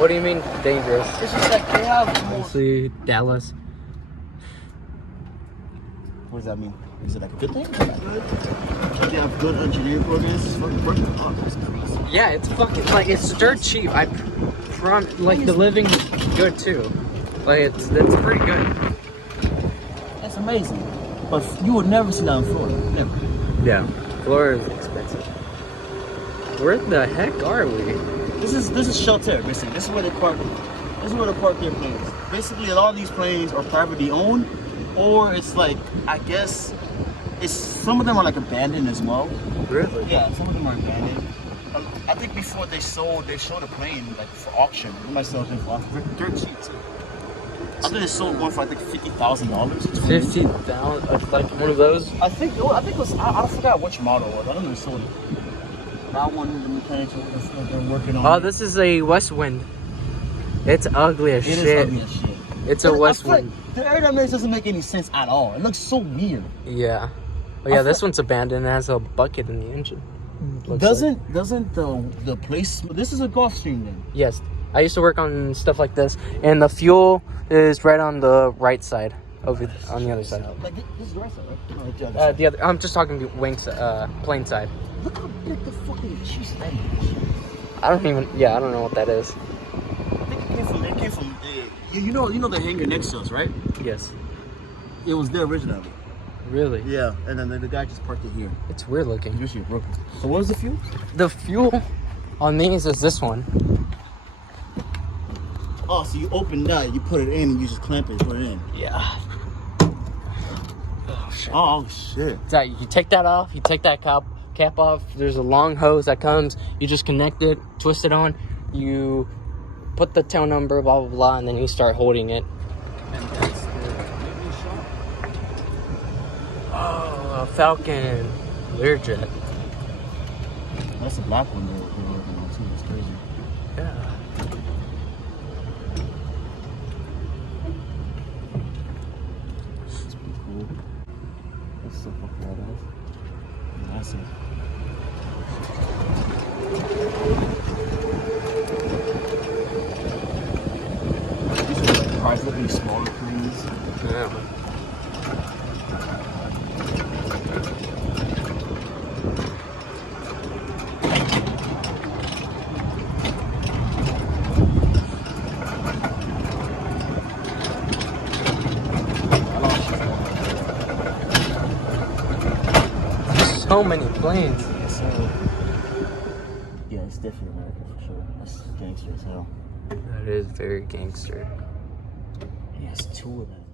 What do you mean dangerous? It's just like they have more... See Dallas. What does that mean? Is it like a good thing? Good? They have good engineering programs. It's fucking working. Oh, that's crazy. Yeah, it's fucking like it's dirt cheap. I like the living's good too. Like it's pretty good. That's amazing. But you would never see that in Florida. Never. Yeah, Florida is expensive. Where the heck are we? This is Shelter, basically. This is where they park. This is where they park their planes. Basically, a lot of these planes are privately owned, or it's like, I guess, some of them are like abandoned as well. Really? Yeah, some of them are abandoned. I think before they showed a plane like for auction. They might sell them for auction. They're cheap too. I think they sold one for I think $50,000. 50,000, like one of those. I think it was. I forgot which model it was. I don't know. They sold it. That one, the mechanics they're working on. Oh, this is a West Wind. It's ugly as shit. It is ugly as shit. It's a West Wind. The aerodynamics doesn't make any sense at all. It looks so weird. Yeah. Oh yeah, this one's abandoned and has a bucket in the engine. Doesn't the place? This is a Gulfstream then. Yes, I used to work on stuff like this, and the fuel is right on the right side, over on the other side. Like this is the right side, right? No, the other. I'm just talking the plane side. Look how big the fucking cheese thing is. I don't know what that is. I think it came from. You know the hangar next to us, right? Yes. It was there originally. Really? Yeah, and then the guy just parked it here. It's weird looking. Usually broken. So what is the fuel? The fuel on these is this one. Oh, so you open that, you put it in, and you just clamp it, put it in. Yeah. Oh shit. Oh shit. So you take that off. You take that cap off. There's a long hose that comes. You just connect it, twist it on. You put the tail number, blah blah blah, and then you start holding it. And that's the shot. Oh, a Falcon Learjet. That's a black one they're working on too. It's crazy. Yeah. It's pretty cool. That's so fucking badass. Massive. These are like privately smaller planes. Yeah. So many planes. Yeah, so yeah, it's definitely America for sure. That's gangster as hell. That is very gangster. Yeah, it's two of them.